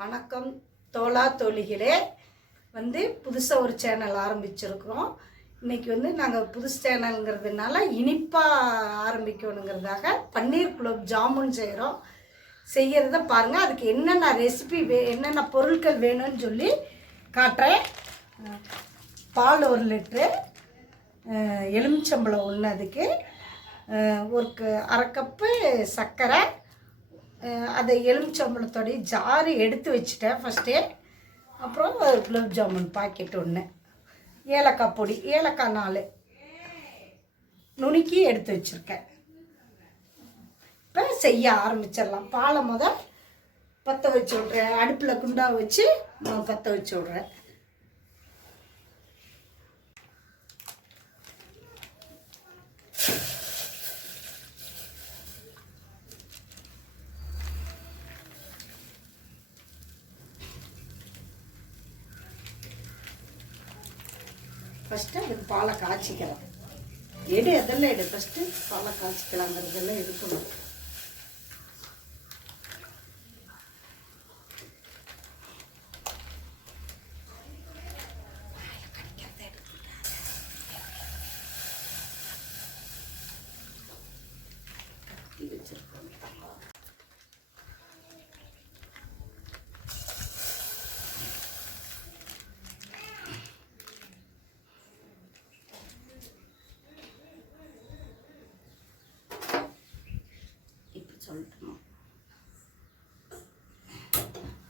வணக்கம் தோழா தோழிகளே. புதுசாக ஒரு சேனல் ஆரம்பிச்சிருக்கிறோம். இன்றைக்கி நாங்கள் புதுசு சேனலுங்கிறதுனால இனிப்பாக ஆரம்பிக்கணுங்கிறதாக பன்னீர் குலோப் ஜாமுன் செய்கிறத பாருங்கள். அதுக்கு என்னென்ன ரெசிபி என்னென்ன பொருட்கள் வேணும்னு சொல்லி காட்டுறேன். பால் 1 லிட்ரு, எலுமிச்சம்பழம் 1, அதுக்கு ஒரு 1/2 கப்பு சர்க்கரை, அதை எலுமிச்சம்பழத்தோடைய ஜாறு எடுத்து வச்சுட்டேன் ஃபஸ்ட்டே. அப்புறம் குலோப் ஜாமுன் பாக்கெட் 1, ஏலக்காய் பொடி, ஏலக்காய் 4 நுணுக்கி எடுத்து வச்சுருக்கேன். இப்போ செய்ய ஆரம்பிச்சிடலாம். பாலை பற்ற வச்சு விட்றேன். அடுப்பில் குண்டா வச்சு பற்ற வச்சு விட்றேன். ஃபஸ்ட்டு அதுக்கு பாலை காய்ச்சிக்கலாம். அதெல்லாம் ஃபஸ்ட்டு பாலை காய்ச்சிக்கலாங்கிறதெல்லாம் எடுக்கணும்.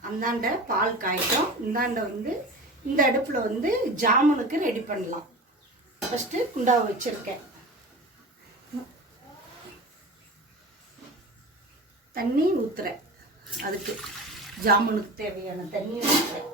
அந்தாண்ட பால் காய்க்கும். இந்தாண்ட இந்த அடுப்பில் ஜாமுனுக்கு ரெடி பண்ணலாம். ஃபஸ்ட்டு குண்டாவை வச்சுருக்கேன். தண்ணி ஊற்றுறேன். அதுக்கு ஜாமுனுக்கு தேவையான தண்ணி ஊற்றுறேன்.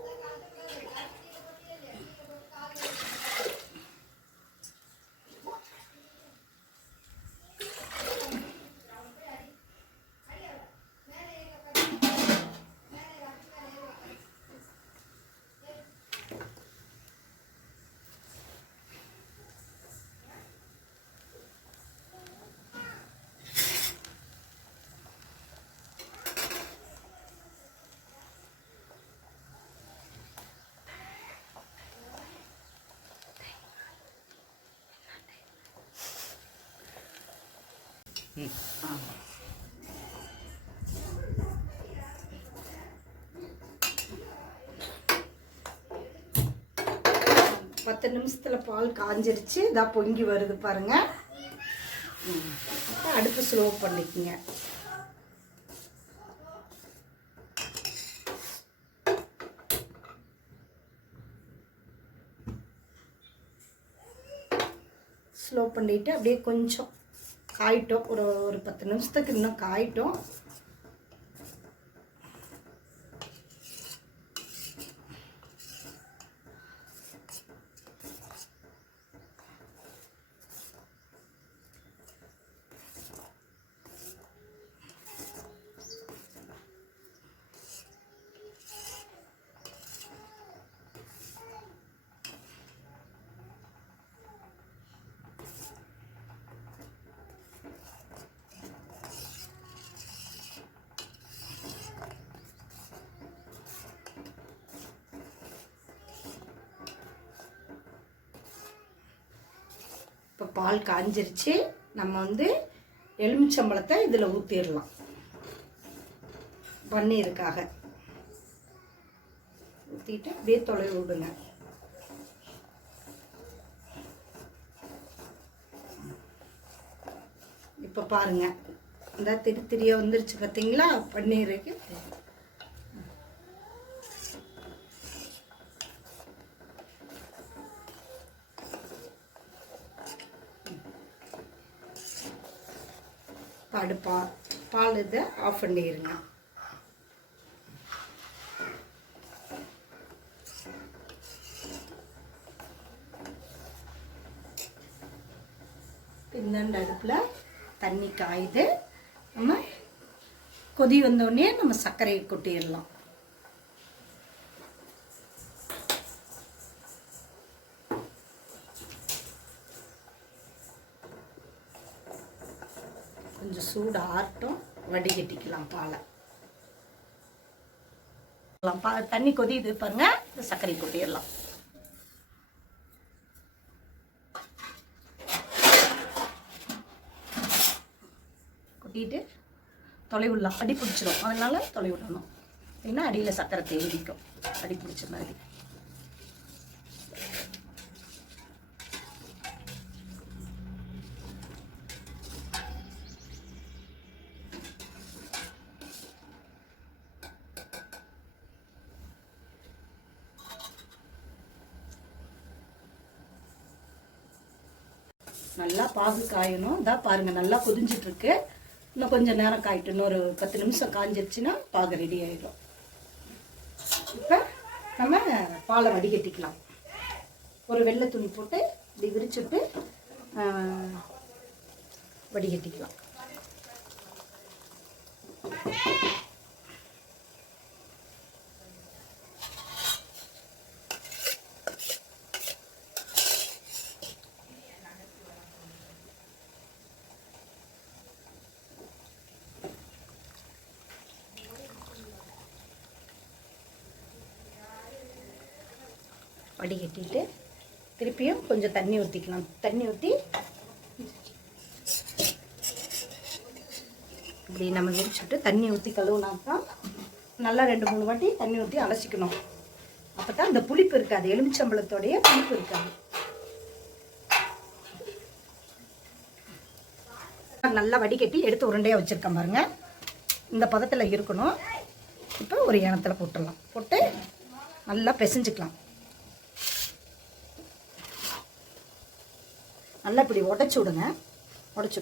பத்து நிமிஷத்தில் பால் காஞ்சிருச்சு. இதாக பொங்கி வருது பாருங்க. அடுப்பு ஸ்லோ பண்ணிக்கங்க. ஸ்லோ பண்ணிட்டு அப்படியே கொஞ்சம் காயிட்டோம். ஒரு 10 நிமிஷத்துக்கு இன்னும் காயிட்டோம். இப்போ பால் காஞ்சிருச்சு. நம்ம எலுமிச்சம்பழத்தை இதில் ஊற்றிடலாம். பன்னீருக்காக ஊற்றிட்டு அப்படியே தொலை விடுங்க. இப்போ பாருங்க, இந்த திரியாக வந்துருச்சு பார்த்தீங்களா பன்னீருக்கு. பால் இதை ஆஃப் பண்ணிடுங்க. இந்தாண்ட அடுப்பில் தண்ணி காயுது. நம்ம கொதி வந்தோடனே நம்ம சர்க்கரையை கொட்டிடலாம். கொஞ்சம் சூடு ஆறட்டும், வடிகட்டிக்கலாம் பாலை. தண்ணி கொதியுது பாருங்க, இந்த சர்க்கரை கொட்டிடலாம். கொட்டிட்டு தொலைவிடலாம், அடி பிடிச்சிடும். அதனால தொலைவிடணும், ஏன்னா அடியில் சர்க்கரை தேடிக்கும், அடி பிடிச்ச மாதிரி. நல்லா பாகு காயணும். இதான் பாருங்கள், நல்லா கொதிஞ்சிட்ருக்கு. இன்னும் கொஞ்சம் நேரம் காயிட்டு, இன்னொரு 10 நிமிஷம் காஞ்சிருச்சுன்னா பாகு ரெடி ஆகிடும். இப்போ நம்ம பாலை வடிகட்டிக்கலாம். ஒரு வெள்ளை துணி போட்டு இப்படி விரிச்சுட்டு வடிகட்டிக்கலாம். வடிகட்டிட்டு திருப்பியும் கொஞ்சம் தண்ணி ஊற்றிக்கலாம். தண்ணி ஊற்றி இப்படி நம்ம விரிச்சுட்டு தண்ணி ஊற்றி கழுவுனா தான் நல்லா 2-3 வாட்டி தண்ணி ஊற்றி அலசிக்கணும். அப்போ தான் இந்த புளிப்பு இருக்காது, எலுமிச்சம்பழத்தோடைய புளிப்பு இருக்காது. நல்லா வடிகட்டி எடுத்து உருண்டையாக வச்சுருக்கேன் பாருங்க, இந்த பதத்தில் இருக்கணும். இப்போ ஒரு ஏனத்தில் போட்டுடலாம். போட்டு நல்லா பிசைஞ்சிக்கலாம். நல்லா இப்படி உடச்சி விடுங்க. உடச்சி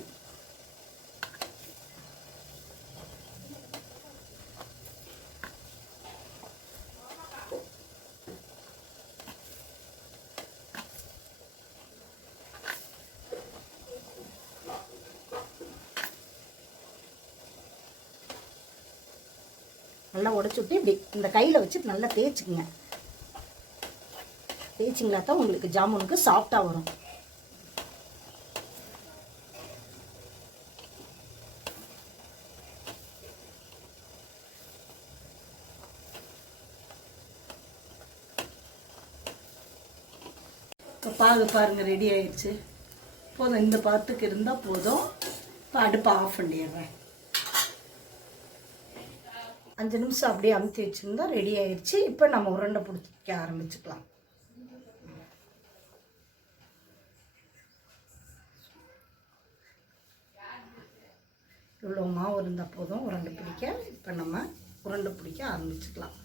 நல்லா உடச்சி விட்டு இப்படி இந்த கையில் வச்சு நல்லா தேய்ச்சிக்குங்க. தேய்ச்சிங்களா தான் உங்களுக்கு ஜாமுனுக்கு சாஃப்டாக வரும். இப்போ பாகு பாருங்கள் ரெடி ஆயிடுச்சு. போதும், இந்த பாத்துக்கு இருந்தால் போதும். இப்போ அடுப்பை ஆஃப் பண்ணிடுறேன். 5 நிமிஷம் அப்படியே அமுத்தி வச்சுருந்தா ரெடி ஆயிடுச்சு. இப்போ நம்ம உருண்டை பிடிக்க ஆரம்பிச்சுக்கலாம். இவ்வளோ மாவு இருந்தால் போதும் உருண்டை பிடிக்க. இப்போ நம்ம உருண்டை பிடிக்க ஆரம்பிச்சுக்கலாம்.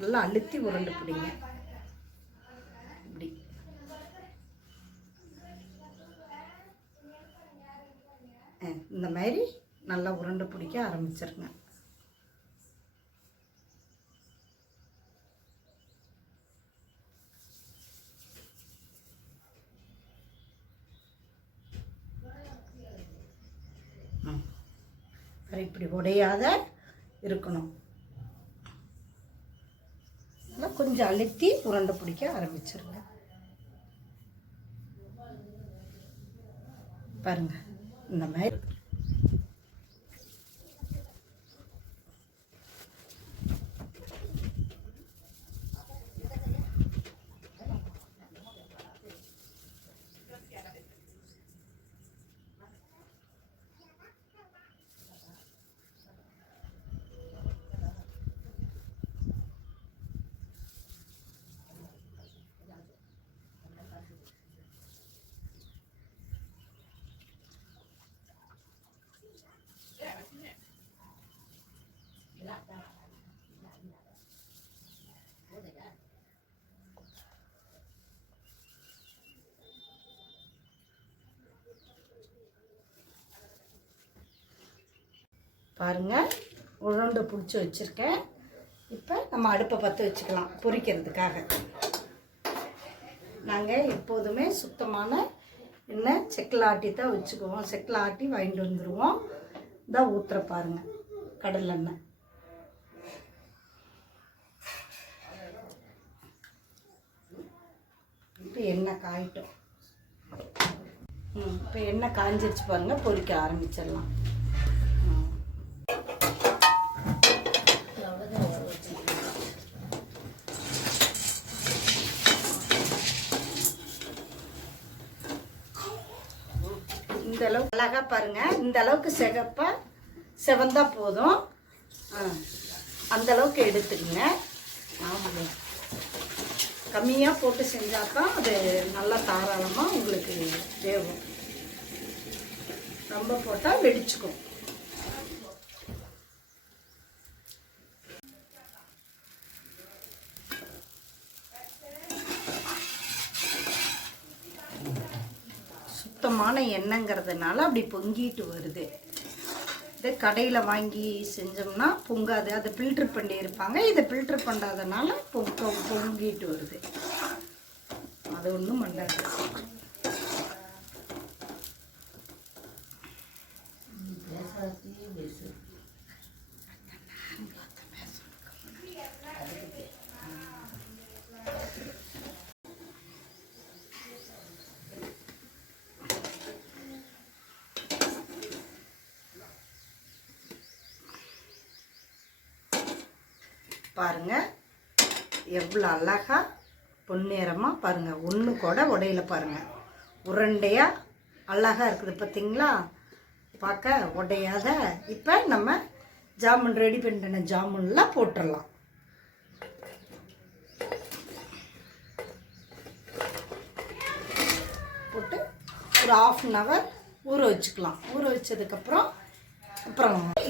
நல்லா அழுத்தி உருண்டை பிடிங்க. இப்படி இந்த மாதிரி நல்லா உருண்டை பிடிக்க ஆரம்பிச்சிருங்க. இப்படி உடையாத இருக்கணும். கொஞ்சம் அழுத்தி உருண்டை பிடிக்க ஆரம்பிச்சிருங்க. பாருங்க, இந்த மாதிரி பாருங்கள், உருண்டை பிடிச்சி வச்சுருக்கேன். இப்போ நம்ம அடுப்பை பற்ற வச்சுக்கலாம் பொரிக்கிறதுக்காக. நாங்கள் எப்போதுமே சுத்தமான எண்ணெய் செக்கில் ஆட்டி தான் வச்சுக்குவோம். செக்கில் ஆட்டி வாங்கிட்டு வந்துடுவோம். இதான் ஊற்றுற பாருங்கள், கடலெண்ணெய். இப்போ எண்ணெய் காயிட்டோம். இப்போ எண்ணெய் காஞ்சிருச்சு பாருங்கள், பொரிக்க ஆரம்பிச்சிடலாம். இந்த அளவுக்கு அழகாக பாருங்கள், இந்த அளவுக்கு செவந்தா போதும். அந்த அளவுக்கு எடுத்துக்கங்க. ஆமாம், கம்மியாக போட்டு செஞ்சால் தான் அது நல்லா தாராளமாக உங்களுக்கு வேகும். ரொம்ப போட்டால் வெடிச்சுக்கும். சுத்தமான எண்ணெய்ங்கிறதுனால அப்படி பொங்கிட்டு வருது. இது கடையில் வாங்கி செஞ்சோம்னா பொங்காது, அதை ஃபில்ட்ரு பண்ணியிருப்பாங்க. இதை ஃபில்ட்ரு பண்ணாதனால பொங்கிட்டு வருது. அது ஒன்றும் பண்ணாது. பாருங்கள் எவ்வளோ அழகாக பொன்னிறமாக பாருங்கள், ஒன்று கூட உடையில பாருங்கள், உருண்டையாக அழகாக இருக்குது பார்த்தீங்களா, பார்க்க உடையாத. இப்போ நம்ம ஜாமுன் ரெடி பண்ணின ஜாமுன்லாம் போட்டுடலாம். போட்டு ஒரு 1/2 hour ஊற வச்சுக்கலாம். ஊற வச்சதுக்கப்புறம்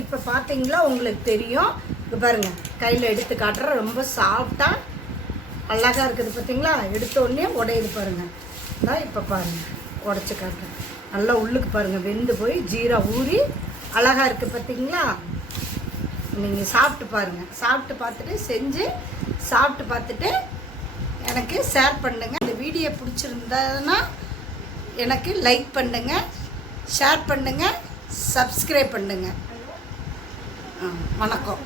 இப்போ பார்த்தீங்களா உங்களுக்கு தெரியும். இப்போ பாருங்கள், கையில் எடுத்து காட்டுற ரொம்ப சாஃப்டாக அழகாக இருக்குது பார்த்தீங்களா. எடுத்த உடனே உடையுது பாருங்கள். அதான் இப்போ பாருங்கள், உடச்சி காட்டுறேன். நல்லா உள்ளுக்கு பாருங்கள் வெந்து போய் ஜீரா ஊறி அழகாக இருக்குது பார்த்தீங்களா. நீங்கள் சாப்பிட்டு பாருங்கள். சாப்பிட்டு பார்த்துட்டு செஞ்சு சாப்பிட்டு பார்த்துட்டு எனக்கு ஷேர் பண்ணுங்கள். இந்த வீடியோ பிடிச்சிருந்ததுன்னா எனக்கு லைக் பண்ணுங்கள், ஷேர் பண்ணுங்கள், சப்ஸ்கிரைப் பண்ணுங்கள். வணக்கம்.